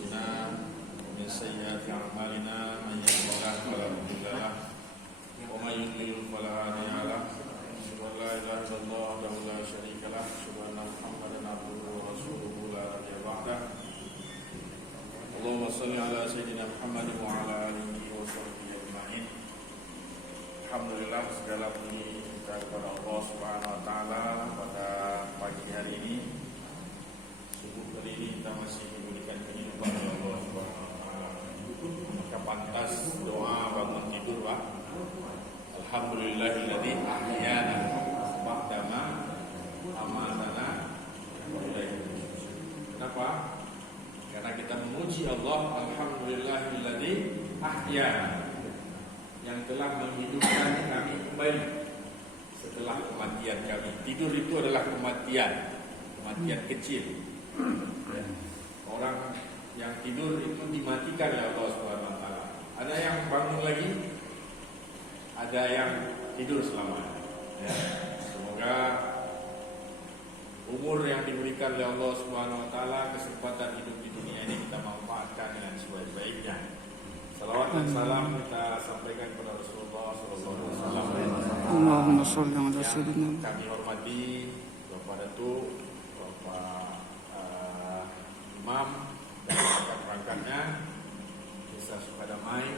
أنفسنا ومن سيئات أعمالنا من يهده الله فلا مضل له ومن يضلل فلا هادي له أشهد أن لا إله إلا الله وحده لا شريك له أشهد أن محمدا عبده ورسوله لا نبي بعده اللهم صل على سيدنا Muhammad وعلى آله وصحبه أجمعين. Alhamdulillah, segala puji kita kepada Allah Subhanahu wa taala pada pagi hari ini. Subuh hari ini kita masih diberikan kehidupan oleh Allah Subhanahu wa taala. Maka pantas doa bangun tidur, Pak. Alhamdulillahilladzi ahyana ba'dama amatana wa ilaihi nusyur. Kenapa? Karena kita memuji Allah, alhamdulillahilladzi ahyana, yang telah menghidupkan kami kembali setelah kematian kami. Tidur itu adalah kematian kecil. Orang yang tidur itu dimatikan oleh Allah Subhanahu wa taala. Ada yang bangun lagi, ada yang tidur selamanya. Ya. Semoga umur yang diberikan oleh Allah Subhanahu wa taala, kesempatan hidup di dunia ini kita manfaatkan dengan sebaik-baiknya. Salawat dan salam kita sampaikan kepada Rasulullah sallallahu alaihi wasallam. Allahumma shalli ala sayyidina. Kami hormati Bapak Datuk, Bapak Imam dan perangkat-perangkatnya Desa Sukadamai,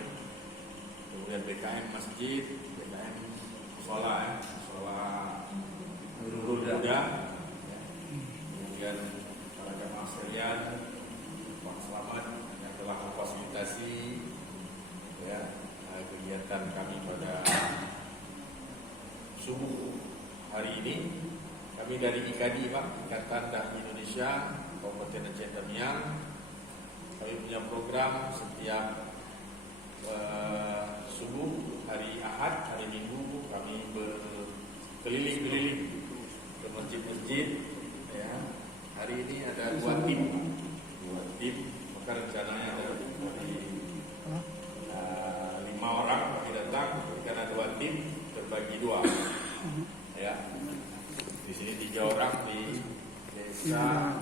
kemudian BKM Masjid, BKM Musola, Nurul Huda, kemudian para jamaah sekalian, Pak Selamat yang telah memfasilitasi kegiatan kami pada subuh hari ini. Kami dari IKADI, Pak, Ikatan Dai Indonesia Kabupaten Aceh Tamiang. Kami punya program setiap subuh hari Ahad, hari Minggu kami berkeliling-keliling ke masjid-masjid. Ya. Hari ini ada dua tim, maka rencananya ada dari 5 orang kami datang, karena 2 tim terbagi 2. Ya, di sini 3 orang di Desa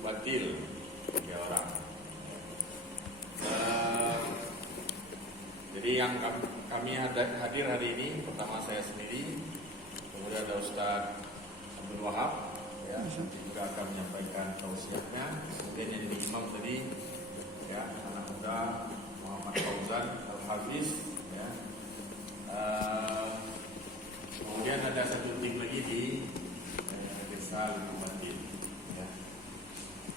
Batil, 3 orang. Jadi yang kami hadir hari ini, pertama saya sendiri, kemudian ada Ustaz Abdul Wahab, ya, juga akan menyampaikan tausiahnya. Kemudian yang jadi imam tadi, ya, anak muda Muhammad Fauzan Al-Hafiz, ya. Kemudian ada satu tim lagi di Desa Lumatin, ya.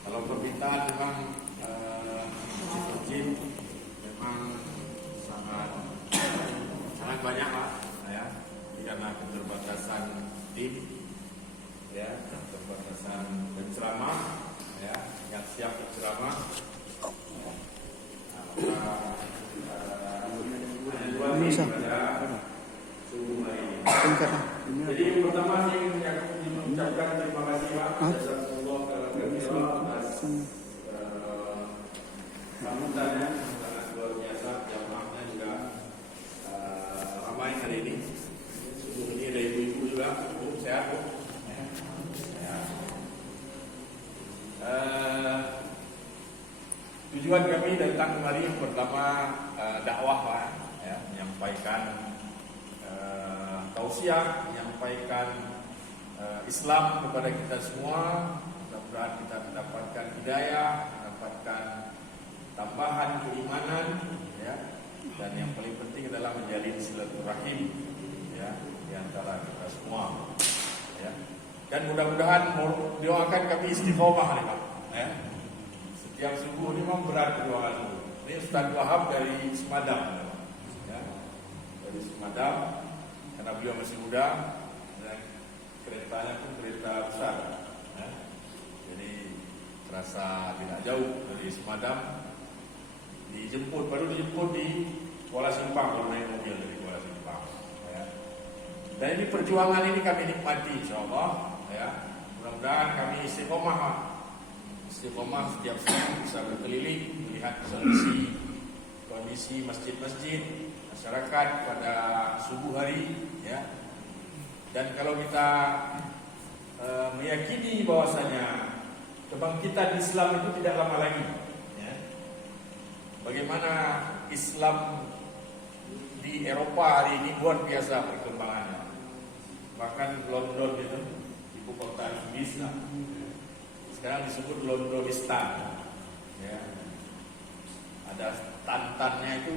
Kalau permintaan memang masjid memang sangat banyak lah, ya, karena keterbatasan tim, ya, keterbatasan penceramah, ya, yang siap berceramah. Jadi pertama saya ingin mengucapkan terima kasih, Pak, jazakallah khairan atas sambutannya, sangat luar biasa. Jamaahnya juga ramai hari ini. Subuh ini ada ibu-ibu juga. Bu, sehat, Bu? Tujuan kami datang kemari yang pertama dakwah, Pak, ya, menyampaikan tausiah, menyampaikan Islam kepada kita semua. Mudah-mudahan kita mendapatkan hidayah, mendapatkan tambahan keimanan, ya, dan yang paling penting adalah menjalin silaturahim, ya, di antara kita semua, ya. Dan mudah-mudahan doakan kami istiqomah, Pak, ya. Setiap subuh ini memang berat doa. Ini Ustaz Wahab dari Semadam, ya, dari Semadam. Karena beliau masih muda dan keretanya pun kereta besar, ya. Jadi terasa tidak jauh dari Semadam. Baru dijemput di Kuala Simpang, baru naik mobil dari Kuala Simpang, ya. Dan ini perjuangan ini kami nikmati, insyaallah, ya. Mudah-mudahan kami istiqomah setiap saat bisa berkeliling melihat kondisi masjid-masjid masyarakat pada subuh hari, ya. Dan kalau kita meyakini bahwasanya kebangkitan Islam itu tidak lama lagi, ya. bagaimana Islam di Eropa hari ini luar biasa perkembangannya. Bahkan London itu ibu kota Inggris, sekarang disebut Londonistan. Ya. Ada tantannya itu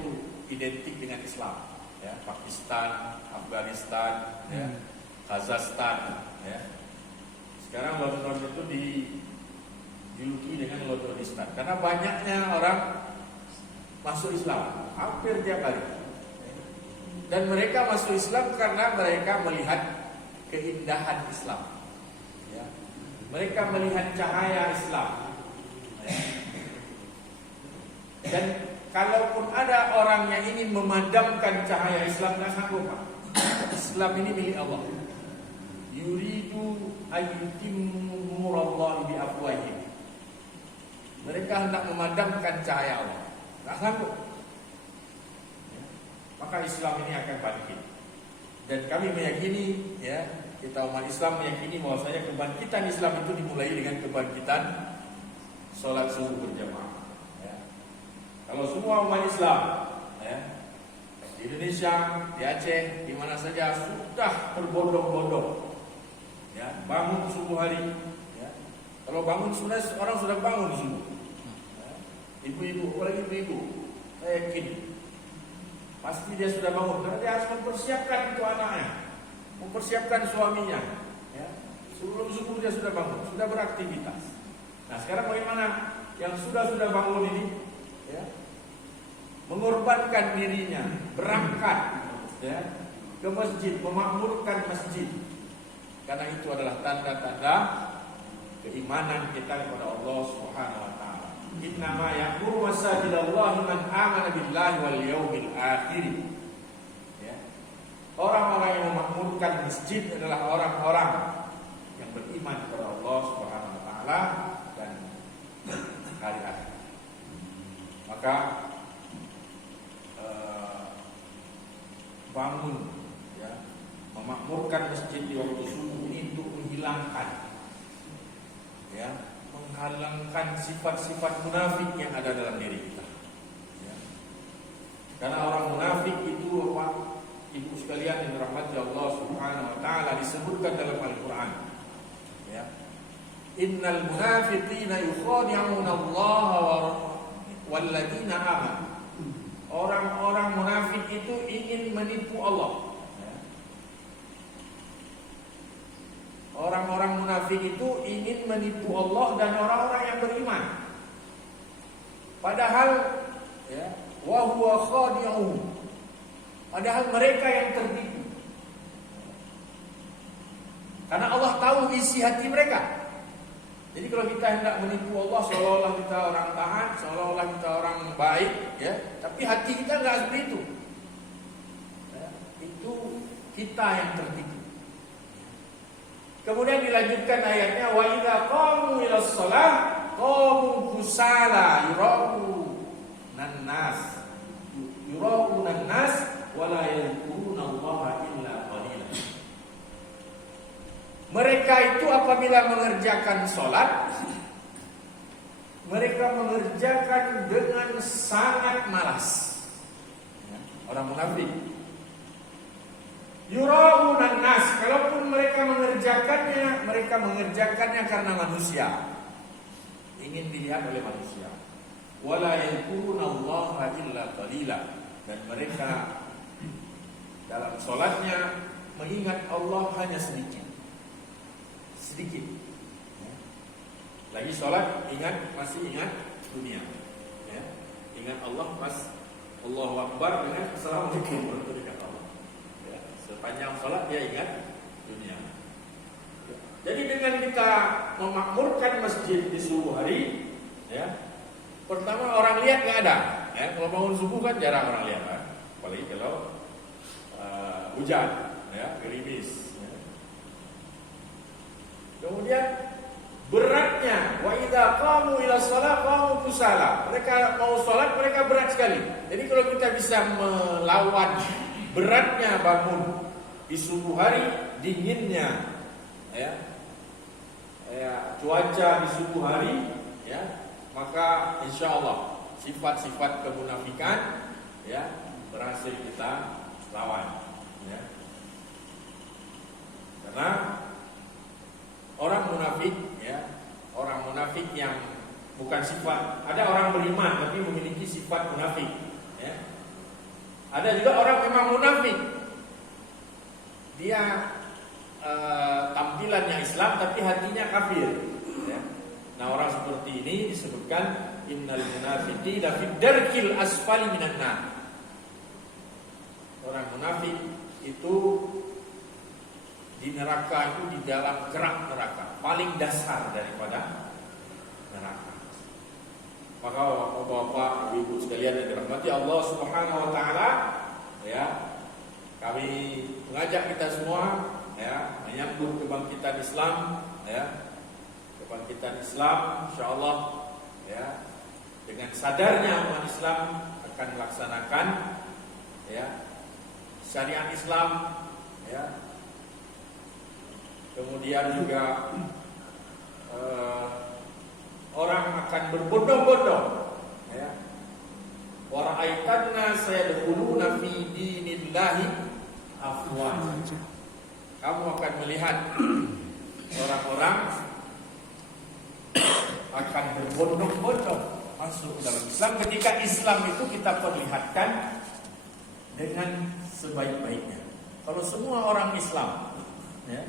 identik dengan Islam. Ya. Pakistan, Afghanistan, ya. Kazakhstan. Ya. Sekarang London itu dijuluki dengan Londonistan karena banyaknya orang masuk Islam hampir tiap hari. Dan mereka masuk Islam karena mereka melihat keindahan Islam. Ya. Mereka melihat cahaya Islam. Ya. Dan kalaupun ada orang yang ingin memadamkan cahaya Islam, tidak sanggup, Pak. Islam ini milik Allah. Yuridu ayyutimmu nurallahi biafwahihim. Mereka hendak memadamkan cahaya Allah. Tidak sanggup. Ya. Maka Islam ini akan bangkit. Dan kami meyakini, ya, kita umat Islam meyakini bahwasanya kebangkitan Islam itu dimulai dengan kebangkitan sholat subuh berjamaah. Ya. Kalau semua umat Islam, ya, di Indonesia, di Aceh, di mana saja sudah berbondong-bondong, ya, bangun subuh hari. Ya. Kalau bangun sebenarnya orang sudah bangun subuh. Ya. Ibu-ibu, apalagi ibu-ibu, saya yakin pasti dia sudah bangun karena dia harus mempersiapkan itu anaknya, mempersiapkan suaminya. Ya. Sebelum subuh dia sudah bangun, sudah beraktivitas. Nah sekarang bagaimana yang sudah bangun ini, ya, mengorbankan dirinya, berangkat, ya, ke masjid, memakmurkan masjid, karena itu adalah tanda-tanda keimanan kita kepada Allah Subhanahu Wa Taala. Innama ya'muru masajidallahi man amana billahi wal yawmil akhir. Ya. Orang-orang yang memakmurkan masjid adalah orang-orang yang beriman kepada Allah Subhanahu Wa Taala dan hari akhir. Maka bangun, ya, memakmurkan masjid di waktu subuh ini untuk menghilangkan, ya, menghalangkan sifat-sifat munafik yang ada dalam diri kita. Ya. Karena orang munafik itu, apa, ibu sekalian yang dirahmati Allah Subhanahu Wa Taala, disebutkan dalam Al-Quran. Ya. Innal munafiqina yukhadi'una Allah walladzina amanu. Orang-orang munafik itu ingin menipu Allah. Orang-orang munafik itu ingin menipu Allah dan orang-orang yang beriman. Padahal, ya, wa huwa khadi'un. Padahal mereka yang tertipu. Karena Allah tahu isi hati mereka. Jadi kalau kita hendak menipu Allah, seolah-olah kita orang taat, seolah-olah kita orang baik, ya, tapi hati kita nggak seperti itu. Ya, itu kita yang tertipu. Kemudian dilanjutkan ayatnya, wa idza qamu ila shalah qamu kusala yuraunan nas wa la yadhkuruna Allah illa qalilan. Mereka itu apabila mengerjakan sholat, mereka mengerjakan dengan sangat malas. Ya, orang munafik. Yuraunan nas, kalaupun mereka mengerjakannya karena manusia, ingin dilihat oleh manusia. Wala yadhkuruna Allah illa qalila, dan mereka dalam sholatnya mengingat Allah hanya sedikit. Ya. Lagi sholat masih ingat dunia. Ya. Ingat Allah pas Allahu Akbar dengan Assalamualaikum warahmatullahi wabarakatuh. Ya. Sepanjang sholat dia ingat dunia. Ya. Jadi dengan kita memakmurkan masjid di subuh hari, ya, pertama orang lihat nggak ada. Ya. Kalau bangun subuh kan jarang orang lihat, kan? Apalagi kalau hujan, ya, gerimis. Kemudian beratnya, wa idza qamu ila shalah qamu kusala. Mereka mau salat, mereka berat sekali. Jadi kalau kita bisa melawan beratnya bangun di subuh hari, dinginnya, ya, cuaca di subuh hari, ya, maka insya Allah sifat-sifat kemunafikan ya berhasil kita lawan ya. Karena orang munafik ya, orang munafik yang bukan sifat, ada orang beriman tapi memiliki sifat munafik ya. Ada juga orang memang munafik, dia tampilannya Islam tapi hatinya kafir ya. Nah orang seperti ini disebutkan innal munafiqina fi darkil asfali minan nar. Orang munafik itu di neraka itu di dalam kerak neraka, paling dasar daripada neraka. Maka bapak-bapak, ibu sekalian yang dirahmati Allah Subhanahu wa taala, ya, kami mengajak kita semua ya menyambut kebangkitan Islam ya. Kebangkitan Islam insyaallah ya, dengan sadarnya umat Islam akan melaksanakan ya syariat Islam ya. Kemudian juga orang akan berbondong-bondong ya. Wa ra'aitanna sayadkhuluna fi dinillahi afwaja. Kamu akan melihat orang-orang akan berbondong-bondong masuk ke dalam Islam. Ketika Islam itu kita perlihatkan dengan sebaik-baiknya. Kalau semua orang Islam ya,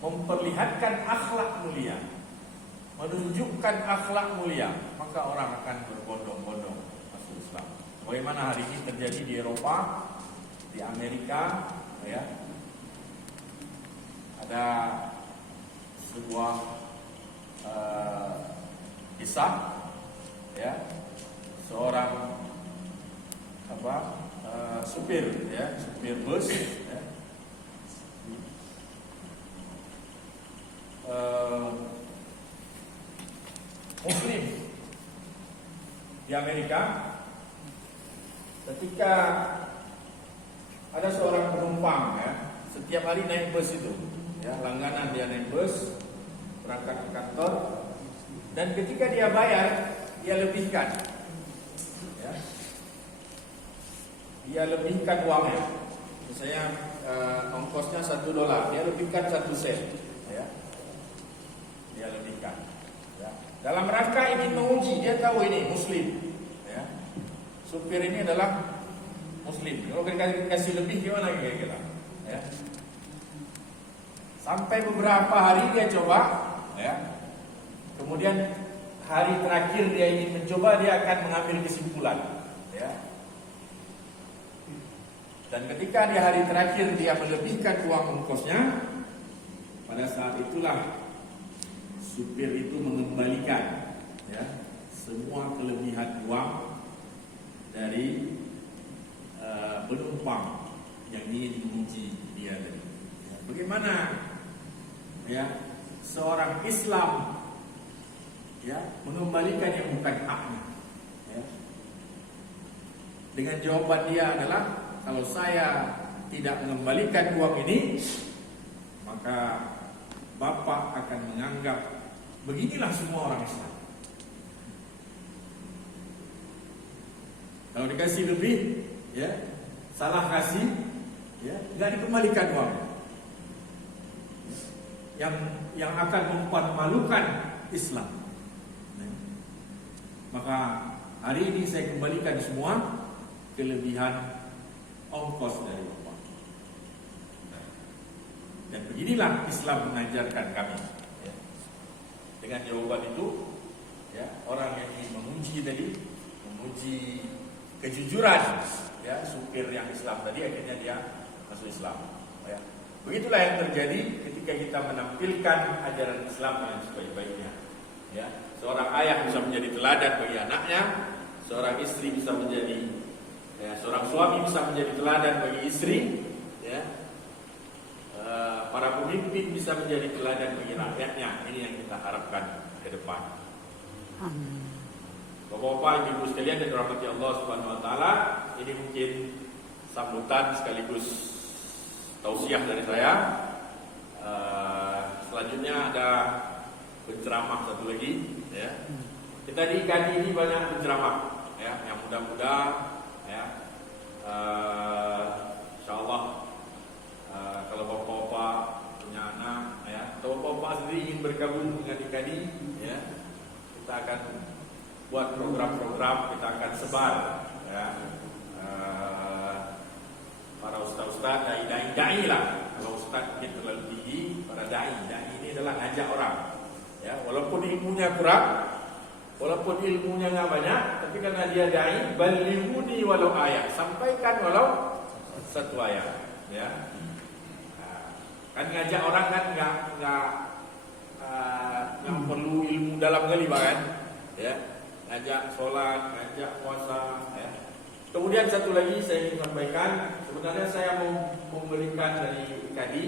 memperlihatkan akhlak mulia, menunjukkan akhlak mulia, maka orang akan berbondong-bondong masuk Islam. Bagaimana hari ini terjadi di Eropa, di Amerika ya. Ada sebuah kisah ya, seorang supir ya, supir bus ya, Muslim di Amerika. Ketika ada seorang penumpang ya, setiap hari naik bus itu ya, langganan dia naik bus berangkat ke kantor, dan ketika dia bayar dia lebihkan ya, dia lebihkan uangnya. Misalnya ongkosnya $1, dia lebihkan 1 sen ya, dia lebihkan ya. Dalam rangka ingin menguji, dia tahu ini Muslim ya, supir ini adalah Muslim. Kalau kita kasih lebih gimana kira-kira ya. Sampai beberapa hari dia coba ya. Kemudian hari terakhir dia ingin mencoba, dia akan mengambil kesimpulan ya. Dan ketika di hari terakhir dia melebihkan uang ongkosnya, pada saat itulah supir itu mengembalikan ya semua kelebihan uang dari penumpang yang ingin menguji dia tadi. Bagaimana ya seorang Islam ya mengembalikan yang bukan haknya ya. Dengan jawaban dia adalah, kalau saya tidak mengembalikan uang ini, maka Bapak akan menganggap beginilah semua orang Islam. Kalau dikasih lebih ya, salah kasih ya, nggak dikembalikan uangnya. Yang akan mempermalukan Islam. Maka hari ini saya kembalikan semua kelebihan ongkos dari Bapak. Dan beginilah Islam mengajarkan kami ya. Dengan jawaban itu ya, orang yang ingin menguji tadi, menguji kejujuran ya, supir yang Islam tadi, akhirnya dia masuk Islam ya. Begitulah yang terjadi ketika kita menampilkan ajaran Islam dengan sebaik-baiknya ya. Seorang ayah bisa menjadi teladan bagi anaknya, seorang istri bisa menjadi ya, seorang suami bisa menjadi teladan bagi istri ya. Para pemimpin bisa menjadi teladan bagi rakyatnya. Ini yang kita harapkan ke depan. Bapak-bapak, ibu sekalian yang dirahmati Allah Subhanahu wa taala, ini mungkin sambutan sekaligus tausiah dari saya. Selanjutnya ada penceramah satu lagi ya. Kita di IKADI ini banyak penceramah ya, yang muda-muda ya. Insyaallah kalau bapak-bapak punya anak ya, atau bapak-bapak sendiri ingin bergabung dengan IKADI ya, kita akan buat program-program, kita akan sebar ya, para ustaz-ustaz, dai lah. Kalau ustaz mungkin terlalu tinggi, para dai ini adalah ngajak orang ya, walaupun ilmunya kurang, walaupun ilmunya nggak banyak, tapi karena dia dai, balighuni walau ayat, sampaikan walau satu ayat ya. Kan ngajak orang kan nggak perlu ilmu dalam kali kan ya, ngajak sholat, ngajak puasa ya. Kemudian satu lagi saya ingin sampaikan, sebenarnya saya mau memberikan dari IKADI,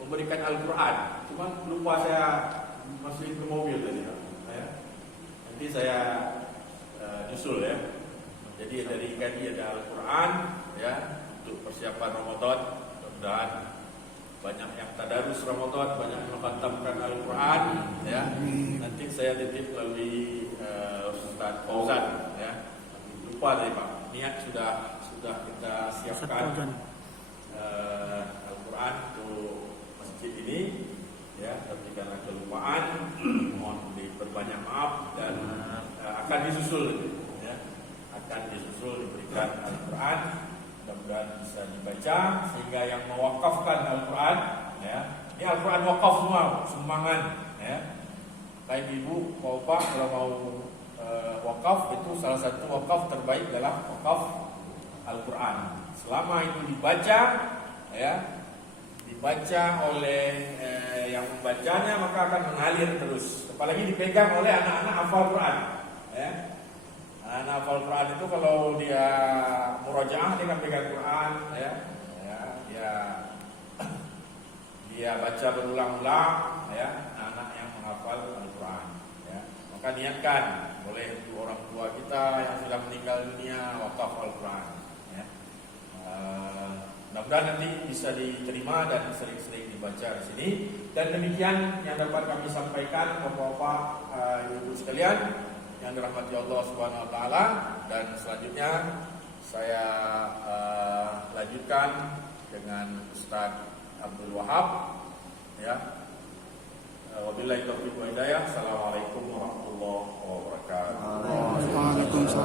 memberikan Al-Quran, cuma lupa, saya masih ke mobil tadi ya. Nanti saya nyusul ya. Jadi dari IKADI ada Al-Quran ya, untuk persiapan Ramadan. Mudah-mudahan banyak yang tadarus Ramadan, banyak yang mengkhatamkan Al-Quran ya. Nanti saya titip melalui Ustaz Fauzan ya. Lupa tadi Pak, niat sudah kita siapkan Al-Quran untuk masjid ini ya, tapi karena kelupaan mohon diperbanyak maaf, dan akan disusul ya, akan disusul diberikan Al-Quran. Mudah-mudahan bisa dibaca sehingga yang mewakafkan Al-Quran ya, ini Al-Quran wakaf semua, sumbangan ya. Baik ibu, bapak kalau mau wakaf, itu salah satu wakaf terbaik adalah wakaf Al-Quran. Selama itu dibaca ya, dibaca oleh yang membacanya, maka akan mengalir terus. Apalagi dipegang oleh anak-anak hafal Quran ya. Anak hafal Quran itu kalau dia murojaah, dia kan pegang Quran ya, dia baca berulang-ulang ya, anak yang menghafal Al-Quran ya. Maka niatkan, boleh untuk orang tua kita yang sudah meninggal dunia, wakaf Al-Quran ya. Mudah-mudahan nanti bisa diterima dan sering-sering dibaca di sini. Dan demikian yang dapat kami sampaikan, Bapak-bapak, Ibu sekalian yang dirahmati Allah Subhanahu wa taala. Dan selanjutnya saya lanjutkan dengan Ustaz Abdul Wahab ya. Wabillahi taufiq wa hidayah. Assalamualaikum warahmatullahi wabarakatuh. Waalaikumsalam.